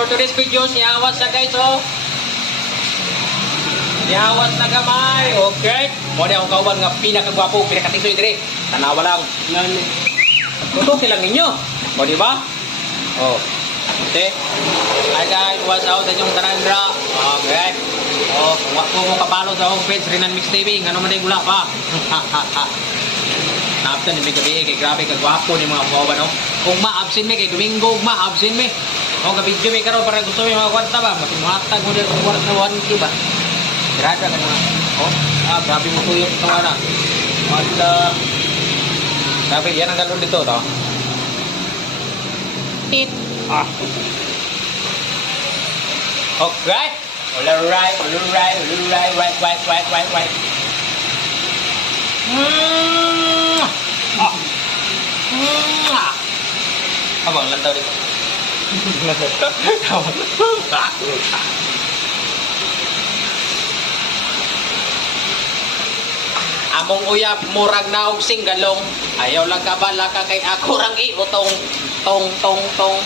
for today's video, si Awas na guys, oh. Si Awas na gamay, okay. Muna akong kauban nga pinakagwapo, pinakatisoy dire. Tanawa lang. Tutukin lang ninyo. O, di ba? Oh. Okay. Hi guys, what's out sa inyong tanandra? Okay. Oh, wako mo kapalo sa homepage, Renan Mix TV. Ano man ay gula pa. Naaptan ni gabi kay grabe kagwapo ni mga kauban, no? Kung ma-absent mi kay Domingo, ma-absent mi. O, ka-video mi karon para gusto mi mga kwarta ba? Matumatag mo din kung kwarta 1K ba? Grada ka naman. Oh, grabe mo po yung ito na. Mata. Sabi, yan ang galon dito, to. Tit. Okay. Alright. Right. Abang, lantaw dito. Among uyap murag na og singgalong. Ayaw lang kabala ka kay ako rang iutong tong.